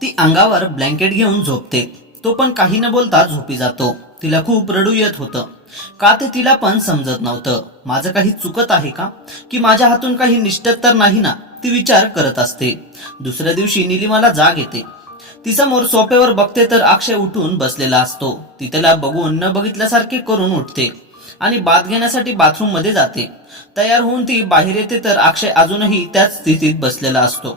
ती अंगावर ब्लँकेट घेऊन झोपते. तो पण काही न बोलता झोपी जातो. तिला खूप रडू येत होतं. का ते तिला पण समजत नव्हतं. माझं काही चुकत आहे का, की माझ्या हातून काही निष्ठत तर नाही ना, ती विचार करत असते. दुसऱ्या दिवशी निलिमाला जाग येते. ती समोर सोफ्यावर बघते तर अक्षय उठून बसलेला असतो. ती त्याला बघून न बघितल्यासारखे करून उठते आणि बाथ घेण्यासाठी बाथरूम मध्ये जाते. तयार होऊन ती बाहेर येते तर अक्षय अजूनही त्याच स्थितीत बसलेला असतो.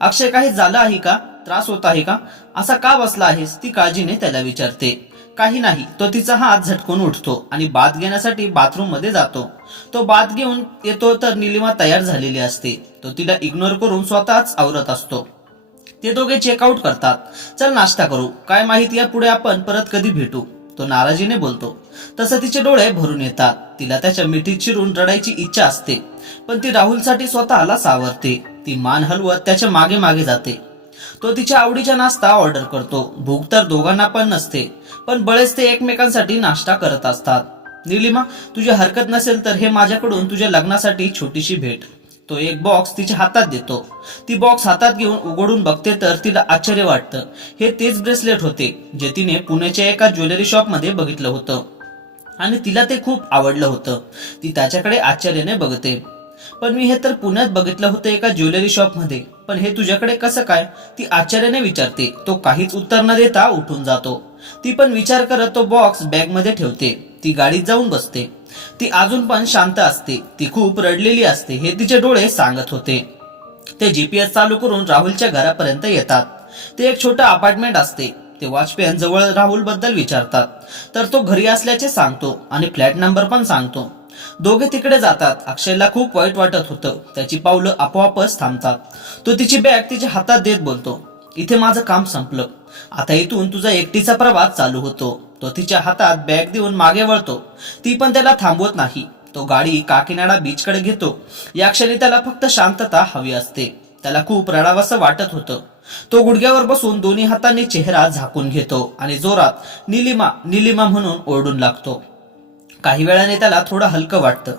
अक्षय, काही झालं आहे का? त्रास होत आहे का? असा का बसला आहेस? ती काळजीने त्याला विचारते. काही नाही, तो तिचा हात झटकून उठतो आणि बाथ घेण्यासाठी बाथरूम मध्ये जातो. तो बाथ घेऊन येतो तर निलिमा तयार झालेली असते. तो तिला इग्नोर करून स्वतःच आवरत असतो. ते दोघे चेकआउट करतात. चल नाश्ता करू, काय माहिती यापुढे आपण परत कधी भेटू, तो नाराजीने बोलतो. तसं तिचे डोळे भरून येतात. तिला त्याच्या मिठीत शिरून रडायची इच्छा असते, पण ती राहुलसाठी स्वतःला सावरते. ती मान हलवत त्याच्या मागे मागे जाते. तो तिच्या आवडीचा नाश्ता ऑर्डर करतो. भूक तर दोघांना पण नसते, पण बळेच ते एकमेकांसाठी नाश्ता करत असतात. निलिमा, तुझी हरकत नसेल तर हे माझ्याकडून तुझ्या लग्नासाठी छोटीशी भेट. तो एक बॉक्स तिच्या हातात देतो. ती बॉक्स हातात घेऊन उघडून बघते तर तिला आश्चर्य वाटतं. हे तेच ब्रेसलेट होते जे तिने पुण्याच्या एका ज्वेलरी शॉप मध्ये बघितलं होतं आणि तिला ते खूप आवडलं होतं. ती त्याच्याकडे आश्चर्याने बघते. पण मी हे तर पुण्यात बघितलं होतं एका ज्वेलरी शॉप मध्ये, पण हे तुझ्याकडे कसं काय? ती आश्चर्याने विचारते. तो काहीच उत्तर न देता उठून जातो. ती पण विचार करत तो बॉक्स बॅग मध्ये ठेवते. ती गाडीत जाऊन बसते. ती अजून पण शांत असते. ती खूप रडलेली असते हे तिचे डोळे सांगत होते. ते जीपीएस चालू करून राहुलच्या घरापर्यंत येतात. ते एक छोटं अपार्टमेंट असते. ते वॉचमॅन जवळ राहुल बद्दल विचारतात तर तो घरी असल्याचे सांगतो आणि फ्लॅट नंबर पण सांगतो. दोघे तिकडे जातात. अक्षयला खूप वाईट वाटत होतं. त्याची पावलं आपोआपच थांबतात. तो तिची बॅग तिच्या हातात देत बोलतो, इथे माझं काम संपलं. आता इथून तुझा एकटीचा प्रवास चालू होतो. तो तिच्या हातात बॅग देऊन मागे वळतो. ती पण त्याला थांबवत नाही. तो गाडी काकीनाडा बीचकडे घेतो. या क्षणी त्याला फक्त शांतता हवी असते. त्याला खूप रडावंसं वाटत होतं. तो गुडघ्यावर बसून दोन्ही हातांनी चेहरा झाकून घेतो आणि जोरात निलिमा निलिमा म्हणून ओरडून लागतो. काही वेळाने त्याला थोडं हलकं वाटतं.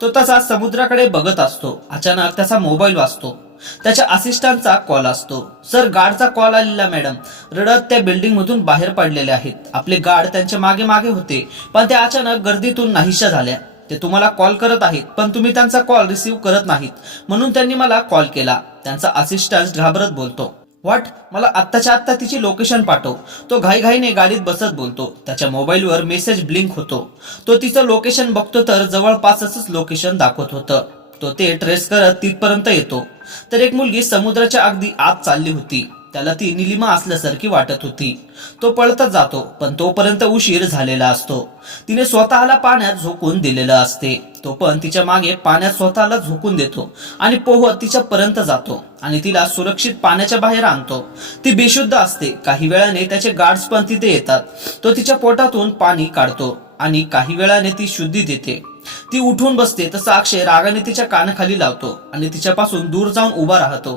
तो तसा समुद्राकडे बघत असतो. अचानक त्याचा मोबाईल वाजतो. त्याच्या असिस्टंटचा कॉल असतो. सर, गार्डचा कॉल आलेला मॅडम. रडत त्या बिल्डिंग मधून बाहेर पडलेले आहेत. आपले गार्ड त्यांच्या मागे मागे होते, पण त्या अचानक गर्दीतून नाहीशा झाल्या. ते तुम्हाला कॉल करत आहेत, पण तुम्ही त्यांचा कॉल रिसीव्ह करत नाहीत, म्हणून त्यांनी मला कॉल केला. त्यांचा असिस्टंट घाबरत बोलतो. व्हॉट? मला आत्ताच्या आत्ता तिची लोकेशन पाठव. तो घाईघाईने गाडीत बसत बोलतो. त्याच्या मोबाईलवर मेसेज ब्लिंक होतो. तो तिचं लोकेशन बघतो तर जवळपासच लोकेशन दाखवत होतं. तो ते ट्रेस करत तिथपर्यंत येतो तर एक मुलगी समुद्राच्या अगदी आत चालली होती. त्याला ती निलिमा असल्यासारखी वाटत होती. तो पळतच जातो, पण तोपर्यंत उशीर झालेला असतो. तिने स्वतःला पाण्यात झोकून दिलेलं असते. तो पण तिच्या मागे पाण्यात स्वतःला झोकून देतो आणि पोहत तिच्यापर्यंत जातो आणि तिला सुरक्षित पाण्याच्या बाहेर आणतो. ती बेशुद्ध असते. काही वेळाने त्याचे गार्ड्स पण तिथे येतात. तो तिच्या पोटातून पाणी काढतो आणि काही वेळाने ती शुद्धी देते. ती उठून बसते तसा अक्षय रागाने तिच्या कानाखाली लावतो आणि तिच्यापासून दूर जाऊन उभा राहतो.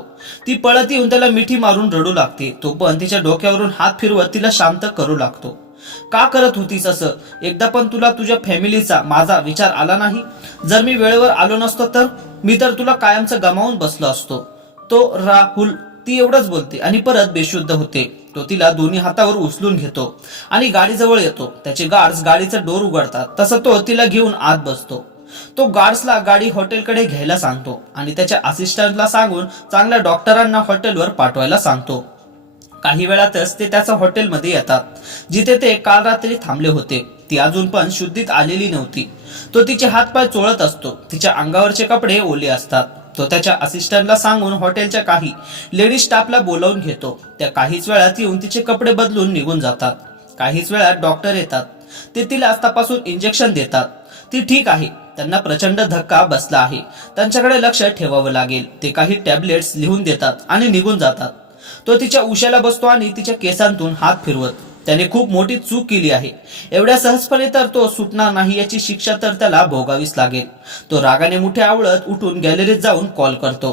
ती पळत येऊन त्याला मिठी मारून रडू लागते. तो पण तिच्या डोक्यावरून हात फिरवत तिला शांत करू लागतो. का करत होतीस असं? एकदा पण तुला तुझ्या फॅमिलीचा, माझा विचार आला नाही? जर मी वेळेवर आलो नसतो तर मी तर तुला कायमचं गमावून बसलो असतो. तो राहुल, ती एवढंच बोलते आणि परत बेशुद्ध होते. तो तिला दोन्ही हातावर उचलून घेतो आणि गाडीजवळ येतो. त्याचे गार्ड्स गाडीचं डोर उघडतात. तसं तो तिला घेऊन आत बसतो. तो गार्ड्सला गाडी हॉटेलकडे घ्यायला सांगतो आणि त्याच्या असिस्टंटला सांगून चांगल्या डॉक्टरांना हॉटेलवर पाठवायला सांगतो. काही वेळातच ते त्याच्या हॉटेलमध्ये येतात, जिथे ते काल रात्री थांबले होते. ती अजून पण शुद्धीत आलेली नव्हती. तो तिचे हातपाय चोळत असतो. तिच्या अंगावरचे कपडे ओले असतात. तो त्याच्या असिस्टंटला सांगून हॉटेलच्या काही लेडीज स्टाफला बोलावून घेतो. त्या काहीच वेळात येऊन तिचे कपडे बदलून निघून जातात. काहीच वेळात डॉक्टर येतात. ते तिला तपासून इंजेक्शन देतात. ती ठीक आहे. त्यांना प्रचंड धक्का बसला आहे. त्यांच्याकडे लक्ष ठेवावं लागेल. ते काही टॅबलेट्स लिहून देतात आणि निघून जातात. तो तिच्या उशाला बसतो आणि तिच्या केसांतून हात फिरवत, त्याने खूप मोठी चूक केली आहे. एवढ्या सहजपणे तर तो सुटणार नाही. याची शिक्षा तर त्याला भोगावीच लागेल. तो रागाने मुठे आवळत उठून गॅलरीत जाऊन कॉल करतो.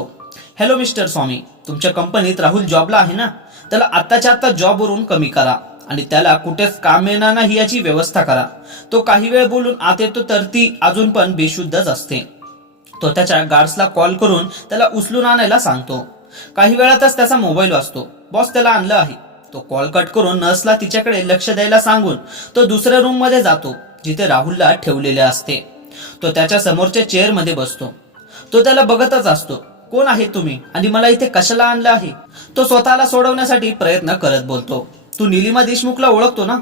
हॅलो मिस्टर स्वामी, तुमच्या कंपनीत राहुल जॉबला आहे ना? त्याला आत्ताच्या आत्ता जॉबवरून कमी करा आणि त्याला कुठेच काम मिळणार नाही याची व्यवस्था करा. तो काही वेळ बोलून आत येतो तर ती अजून पण बेशुद्धच असते. तो त्याच्या गार्ड्सला कॉल करून त्याला उचलून आणायला सांगतो. काही वेळातच त्याचा मोबाईल वाजतो. बॉस त्याला आणलं आहे. तो कॉल कट करून नर्सला तिच्याकडे लक्ष द्यायला सांगून तो दुसऱ्या रूम मध्ये जातो जिथे राहुलला ठेवलेले असते. तो त्याच्या समोरच्या चेअर मध्ये बसतो. तो त्याला बघतच असतो. कोण आहे तुम्ही आणि मला इथे कशाला आणलं आहे? तो स्वतःला सोडवण्यासाठी प्रयत्न करत बोलतो. तू निलिमा देशमुखला ओळखतो ना?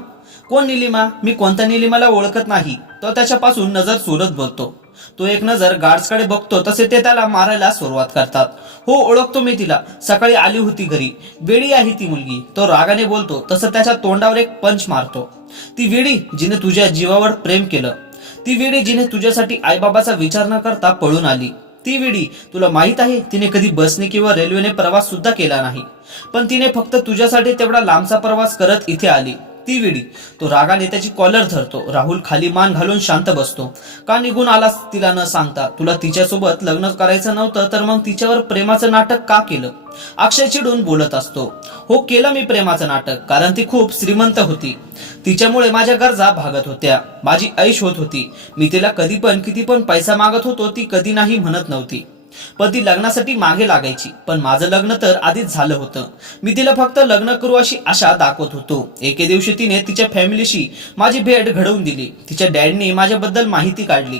कोण निलिमा? मी कोणत्या निलिमाला ओळखत नाही. तो त्याच्यापासून नजर चोरत बोलतो. तो एक नजर गार्ड्सकडे बघतो तसे ते त्याला मारायला सुरुवात करतात. हो, ओळखतो मी तिला. सकाळी आली होती घरी. वेडी आहे ती मुलगी. तो रागाने बोलतो तसं त्याच्या तोंडावर एक पंच मारतो. ती वेडी जिने तुझ्या जीवावर प्रेम केलं. ती वेडी जिने तुझ्यासाठी आईबाबाचा विचार न करता पळून आली. ती वेडी, तुला माहित आहे तिने कधी बसने किंवा रेल्वेने प्रवास सुद्धा केला नाही, पण तिने फक्त तुझ्यासाठी तेवढा लांबचा प्रवास करत इथे आली. ती वेडी. तो रागाने त्याची कॉलर धरतो. राहुल खाली मान घालून शांत बसतो. का निघून आलास तिला न सांगता? तुला तिच्यासोबत लग्न करायचं नव्हतं तर मग तिच्यावर प्रेमाचं नाटक का केलं? अक्षय चिडून बोलत असतो. हो, केलं मी प्रेमाचं नाटक, कारण ती खूप श्रीमंत होती. तिच्यामुळे माझ्या गरजा भागत होत्या. माझी ऐश होत होती. मी तिला कधी पण किती पण पैसा मागत होतो, ती कधी नाही म्हणत नव्हती. पण ती लग्नासाठी मागे लागायची. पण माझं लग्न तर आधीच झालं होतं. मी तिला फक्त लग्न करू अशी आशा दाखवत होतो. एके दिवशी तिने तिच्या फॅमिलीशी माझी भेट घडवून दिली. तिच्या डॅडनी माझ्याबद्दल माहिती काढली.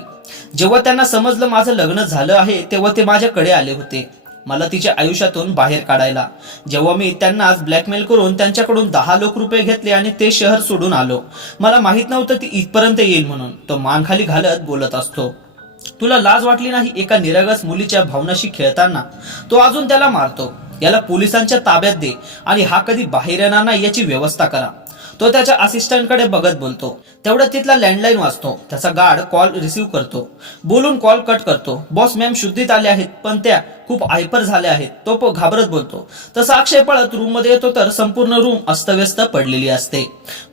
जेव्हा त्यांना समजलं माझं लग्न झालं आहे तेव्हा ते माझ्याकडे आले होते मला तिच्या आयुष्यातून बाहेर काढायला. जेव्हा मी त्यांना ब्लॅकमेल करून त्यांच्याकडून 10 लाख रुपये घेतले आणि ते शहर सोडून आलो. मला माहित नव्हतं ती इथपर्यंत येईल म्हणून. तो मान खाली घालत बोलत असतो. तुला लाज वाटली नाही एका निरागस मुलीच्या भावनाशी खेळताना? तो अजून त्याला मारतो. याला पोलिसांच्या ताब्यात दे आणि हा कधी बाहेर येणार नाही याची व्यवस्था करा. तो त्याच्या असिस्टंटकडे बघत बोलतो. तेवढ्यात तिथला लँडलाईन वाजतो. त्याचा गार्ड कॉल रिसीव्ह करतो. बोलून कॉल कट करतो. बॉस मॅम शुद्धीत आले आहेत, पण त्या खूप हायपर झाल्या आहेत. तो घाबरत बोलतो. तसा अक्षय पळत रूम मध्ये येतो तर संपूर्ण रूम अस्तव्यस्त पडलेली असते.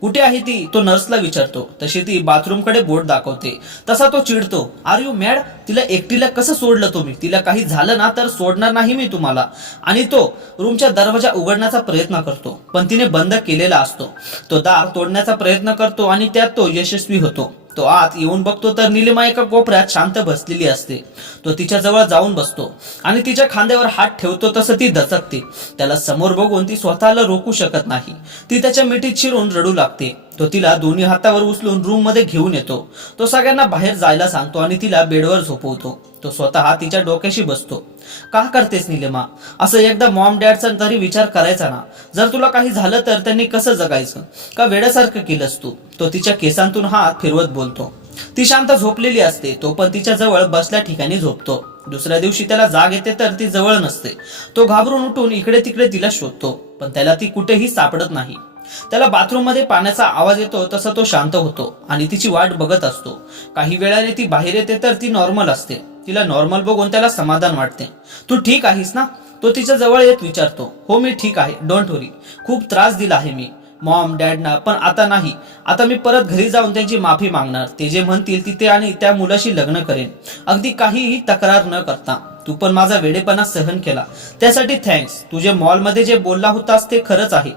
कुठे आहे ती? तो नर्सला विचारतो. तशी ती बाथरूम कडे बोट दाखवते. तसा तो चिडतो. Are you mad? तिला एकटीला कसं सोडलं तुम्ही? तिला काही झालं ना तर सोडणार नाही मी तुम्हाला. आणि तो रूमचा दरवाजा उघडण्याचा प्रयत्न करतो, पण तिने बंद केलेला असतो. तो दार तोडण्याचा प्रयत्न करतो आणि त्यात तो यशस्वी होतो. तो आत येऊन बघतो तर निलिमा एका कोपऱ्यात शांत बसलेली असते. तो तिच्या जवळ जाऊन बसतो आणि तिच्या खांद्यावर हात ठेवतो तसं ती दचकते. त्याला समोर बघून ती स्वतःला रोखू शकत नाही. ती त्याच्या मिठीत शिरून रडू लागते. तो तिला दोन्ही हातावर उचलून रूम मध्ये घेऊन येतो. तो सगळ्यांना बाहेर जायला सांगतो आणि तिला बेडवर झोपवतो. तो स्वतः तिच्या डोक्याशी बसतो. का करतेस निलिमा असं? एकदा मॉम डॅडचा तरी विचार करायचा ना. जर तुला काही झालं तर त्यांनी कसं जगायचं? का वेड्यासारखं केलंस तू? तो तिच्या केसांतून हात फिरवत बोलतो. ती शांत झोपलेली असते. तो पण तिच्या जवळ बसल्या ठिकाणी झोपतो. दुसऱ्या दिवशी त्याला जाग येते तर ती जवळ नसते. तो घाबरून उठून इकडे तिकडे तिला शोधतो, पण त्याला ती कुठेही सापडत नाही. त्याला बाथरूम मध्ये पाण्याचा आवाज येतो तसा तो शांत होतो आणि तिची वाट बघत असतो. काही वेळाने ती बाहेर येते तर ती नॉर्मल असते. तिला नॉर्मल बघून त्याला समाधान वाटते. तू ठीक आहेस ना? तो तिच्या जवळ येत विचारतो. हो, मी ठीक आहे. डोंट वरी. खूप त्रास दिला आहे मी मॉम डॅडना, पण आता नाही. आता मी परत घरी जाऊन त्यांची माफी मागणार. ते जे म्हणतील तिथे आणि त्या मुलाशी लग्न करेन, अगदी काहीही तक्रार न करता. तू पण माझा वेडेपणा सहन केला त्यासाठी थँक्स. तुझे मॉलमध्ये जे बोलला होतास ते खरंच आहे.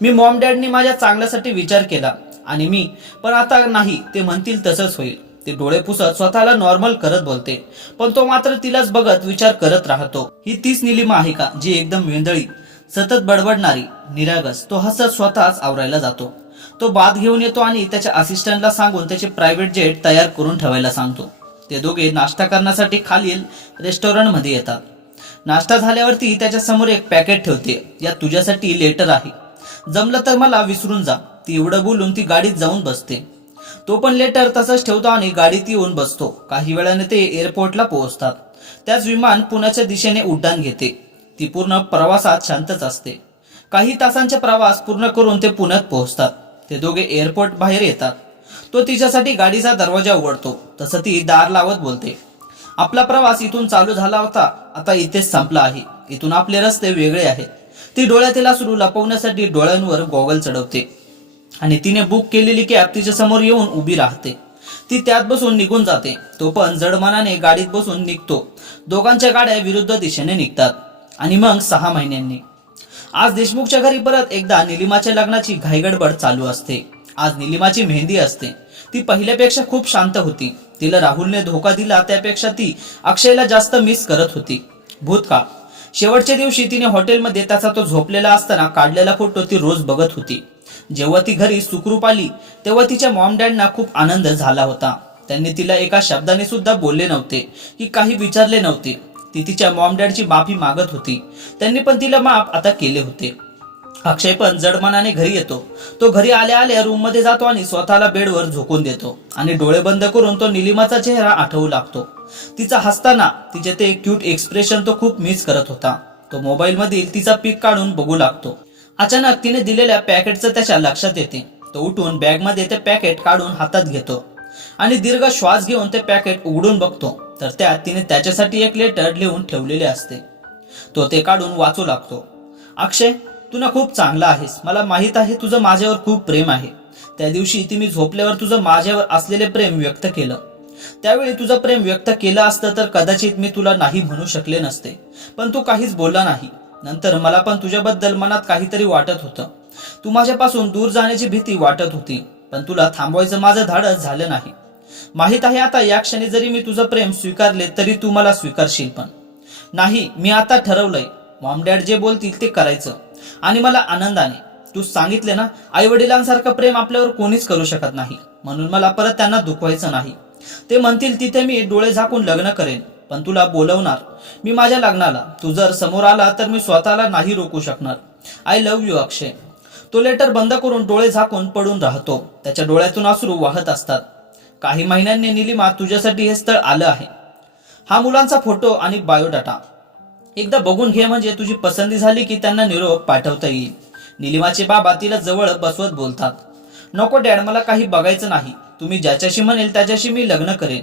मी मॉम डॅडनी माझ्या चांगल्यासाठी विचार केला आणि मी पण आता नाही. ते म्हणतील तसंच होईल. ते डोळे पुसत स्वतःला नॉर्मल करत बोलते, पण तो मात्र तिलाच बघत विचार करत राहतो. ही तीच निलिमा आहे का जी एकदम वेंदळी, सतत बडबडणारी, निरागस? तो हसत स्वतःच आवरायला जातो. तो बाथ घेऊन येतो आणि त्याच्या असिस्टंटला सांगून त्याचे प्रायव्हेट जेट तयार करून ठेवायला सांगतो. ते दोघे नाश्ता करण्यासाठी खालील रेस्टॉरंट मध्ये येतात. नाश्ता झाल्यावरती त्याच्या समोर एक पॅकेट ठेवते. यात तुझ्यासाठी लेटर आहे. जमलं तर मला विसरून जा. ती एवढं बोलून ती गाडीत जाऊन बसते. तो पण लेटर तसंच ठेवतो आणि गाडीत येऊन बसतो. काही वेळाने ते एअरपोर्टला पोहोचतात. त्याच विमान पुण्याच्या दिशेने उड्डाण घेते. ती पूर्ण प्रवासात शांतच असते. काही तासांचा प्रवास पूर्ण करून ते पुण्यात पोहोचतात. ते दोघे एअरपोर्ट बाहेर येतात. तो तिच्यासाठी गाडीचा दरवाजा उघडतो. तसं ती दार लावत बोलते. आपला प्रवास इथून चालू झाला होता, आता इथेच संपला आहे. इथून आपले रस्ते वेगळे आहेत. ती डोळ्यातील अश्रू लपवण्यासाठी डोळ्यांवर गॉगल चढवते आणि तिने बुक केलेली कॅब तिच्या समोर येऊन उभी राहते. ती त्यात बसून निघून जाते. तो पण जड मनाने गाडीत बसून निघतो. दोघांच्या गाड्या विरुद्ध दिशेने निघतात. आणि मग 6 महिन्यांनी आज देशमुखच्या घरी परत एकदा निलिमाच्या लग्नाची घाईगडबड चालू असते. आज निलिमाची मेहंदी असते. ती पहिल्यापेक्षा खूप शांत होती. तिला राहुलने धोका दिला त्यापेक्षा ती अक्षयला जास्त मिस करत होती. भूतकाळ शेवटच्या दिवशी तिने हॉटेलमध्ये त्याचा तो झोपलेला असताना काढलेला फोटो ती रोज बघत होती. जेव्हा ती घरी सुखरूप आली तेव्हा तिच्या मॉम डॅडना खूप आनंद झाला होता. त्यांनी तिला एका शब्दाने सुद्धा बोलले नव्हते की काही विचारले नव्हते. ती तिच्या मॉम डॅडची माफी मागत होती. त्यांनी पण तिला माफ आता केले होते. अक्षय पण जडमनाने घरी येतो. तो घरी आल्या आल्या रूम मध्ये जातो आणि स्वतःला बेडवर झोकून देतो आणि डोळे बंद करून तो निलिमाचा चेहरा आठवू लागतो. तिचा हसताना तिचे ते क्यूट एक्सप्रेशन तो खूप मिस करत होता. तो मोबाईल मधील तिचा पिक काढून बघू लागतो. अचानक तिने दिलेल्या पॅकेटचं त्याच्या लक्षात येते. तो उठून बॅग मध्ये ते पॅकेट काढून हातात घेतो आणि दीर्घ श्वास घेऊन ते पॅकेट उघडून बघतो तर त्यात तिने त्याच्यासाठी एक लेटर लिहून ठेवलेले असते. तो ते काढून वाचू लागतो. अक्षय, तू ना खूप चांगला आहेस. मला माहित आहे तुझं माझ्यावर खूप प्रेम आहे. त्या दिवशी ती मी झोपल्यावर तुझं माझ्यावर असलेले प्रेम व्यक्त केलं. त्यावेळी तुझं प्रेम व्यक्त केलं असतं तर कदाचित मी तुला नाही म्हणू शकले नसते. पण तू काहीच बोलला नाही. नंतर मला पण तुझ्याबद्दल मनात काहीतरी वाटत होतं. तू माझ्यापासून दूर जाण्याची भीती वाटत होती. पण तुला थांबवायचं माझं धाडस झालं नाही. माहित आहे आता या क्षणी जरी मी तुझं प्रेम स्वीकारले तरी तू मला स्वीकारशील. पण नाही, मी आता ठरवलंय. मॉम डॅड जे बोलतील ते करायचं. आणि मला आनंदाने. तू सांगितले ना, आई वडिलांसारखं प्रेम आपल्यावर कोणीच करू शकत नाही. म्हणून मला परत त्यांना दुखवायचं नाही. ते म्हणतील तिथे मी डोळे झाकून लग्न करेन. पण तुला बोलवणार मी माझ्या लग्नाला. तू जर समोर आला तर मी स्वतःला नाही रोखू शकणार. आय लव्ह यू अक्षय. तो लेटर बंद करून डोळे झाकून पडून राहतो. त्याच्या डोळ्यातून अश्रू वाहत असतात. काही महिन्यांनी निलिमा, तुझ्यासाठी हे स्थळ आलं आहे. हा मुलांचा फोटो आणि बायोडाटा एकदा बघून घे, म्हणजे तुझी पसंती झाली की त्यांना निरोप पाठवता येईल. निलिमाचे बाबा तिला जवळ बसवत बोलतात. नको डॅड, मला काही बघायचं नाही. तुम्ही ज्याच्याशी म्हणेल त्याच्याशी मी लग्न करेन.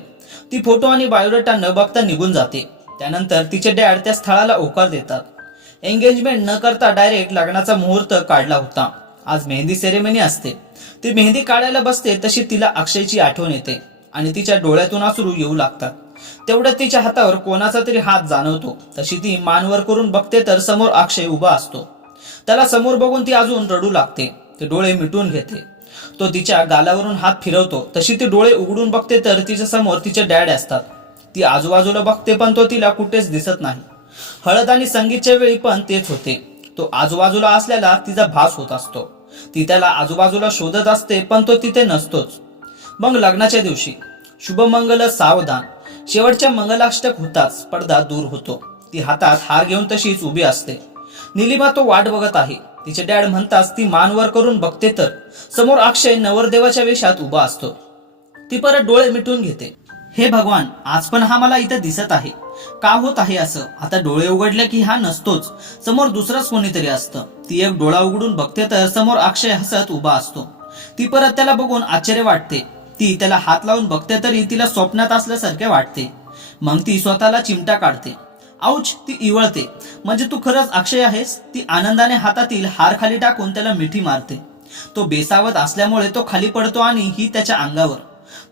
ती फोटो आणि बायोडाटा न बघता निघून जाते. त्यानंतर तिचे डॅड त्या स्थळाला होकार देतात. एंगेजमेंट न करता डायरेक्ट लग्नाचा मुहूर्त काढला होता. आज मेहंदी सेरेमनी असते. ती मेहंदी काढायला बसते तशी तिला अक्षयची आठवण येते आणि तिच्या डोळ्यातून अश्रू येऊ लागतात. तेवढ्यात तिच्या हातावर कोणाचा तरी हात जाणवतो. तशी ती मानवर करून बघते तर समोर अक्षय उभा असतो. त्याला समोर बघून ती अजून रडू लागते. ते डोळे मिटून घेते. तो तिच्या गालावरून हात फिरवतो. तशी ती डोळे उघडून बघते तर तिच्या समोर तिचे डॅड असतात. ती आजूबाजूला बघते पण तो तिला कुठेच दिसत नाही. हळद आणि संगीतच्या वेळी पण तेच होते. तो आजूबाजूला असल्याला तिचा भास होत असतो. ती त्याला आजूबाजूला शोधत असते पण तो तिथे नसतोच. मग लग्नाच्या दिवशी शुभमंगल सावधान शेवटच्या मंगलाष्टक होताच पडदा दूर होतो. ती हातात हार घेऊन तशीच उभी असते. निलिमा तो वाट बघत आहे. तिचे डॅड म्हणताच ती मानवर करून बघते तर समोर अक्षय नवरदेवाच्या वेशात उभा असतो. ती परत डोळे मिटून घेते. हे भगवान, आज पण हा मला इथे दिसत आहे. का होत आहे असं? आता डोळे उघडले की हा नसतोच. समोर दुसरंच कोणीतरी असतं. ती एक डोळा उघडून बघते तर समोर अक्षय हसत उभा असतो. ती परत त्याला बघून आश्चर्य वाटते. ती त्याला हात लावून बघते तरी तिला स्वप्नात असल्यासारखे वाटते. मग ती स्वतःला चिमटा काढते. आऊच, ती इवळते. म्हणजे तू खरंच अक्षय आहेस? ती आनंदाने हातातील हार खाली टाकून त्याला मिठी मारते. तो बेसावत असल्यामुळे तो खाली पडतो आणि ही त्याच्या अंगावर.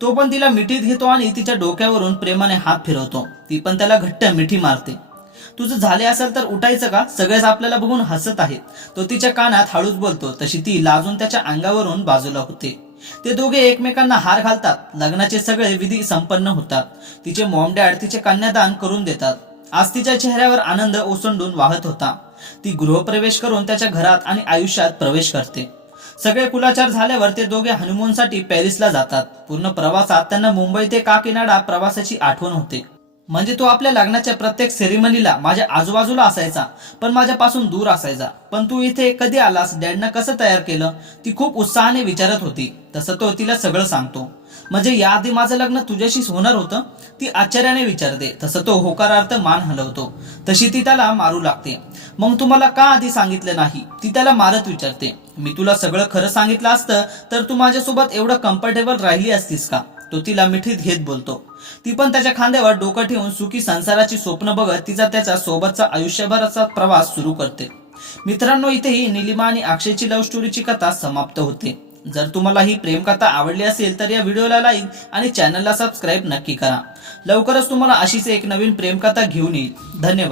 तो पण तिला मिठीत घेतो आणि तिच्या डोक्यावरून प्रेमाने हात फिरवतो. ती पण त्याला घट्ट मिठी मारते. तुझं झाले असेल तर उठायचं का? सगळेच आपल्याला बघून हसत आहेत. तो तिच्या कानात हळूच बोलतो. तशी ती लाजून त्याच्या अंगावरून बाजूला होते. ते दोघे एकमेकांना हार घालतात. लग्नाचे सगळे विधी संपन्न होतात. तिचे मॉम डॅड तिचे कन्यादान करून देतात. आज तिच्या चेहऱ्यावर आनंद ओसंडून वाहत होता. ती गृहप्रवेश करून त्याच्या घरात आणि आयुष्यात प्रवेश करते. सगळे कुलाचार झाल्यावर ते दोघे हनीमूनसाठी पॅरिसला जातात. पूर्ण प्रवासात त्यांना मुंबई ते काकीनाडा प्रवासाची आठवण होते. म्हणजे तो आपल्या लग्नाच्या प्रत्येक सेरेमनीला माझ्या आजूबाजूला असायचा पण माझ्यापासून दूर असायचा. पण तू इथे कधी आलास? डॅडनं कसं तयार केलं? ती खूप उत्साहाने विचारत होती. तसं तो तिला सगळं सांगतो. म्हणजे याआधी माझं लग्न तुझ्याशीच होणार होतं? ती आश्चर्याने विचारते. तसं तो होकारार्थ मान हलवतो. तशी ती त्याला मारू लागते. मग तुम्हाला का आधी सांगितलं नाही? ती त्याला मारत विचारते. मी तुला सगळं खरं सांगितलं असतं तर तू माझ्यासोबत एवढं कम्फर्टेबल राहिली असतीस का? तो तिला मिठीत घेत बोलतो. ती पण त्याच्या खांद्यावर डोकं ठेवून सुखी संसाराची स्वप्न बघत तिचा त्याच्या सोबतचा आयुष्यभराचा प्रवास सुरू करते. मित्रांनो, इथेही निलिमा आणि अक्षयची लव्ह स्टोरीची कथा समाप्त होते. जर तुम्हाला ही प्रेम कथा आवडली असेल तर या व्हिडिओला लाईक आणि चॅनलला सबस्क्राईब नक्की करा. लवकरच तुम्हाला अशीच एक नवीन प्रेम कथा घेऊन येईल. धन्यवाद.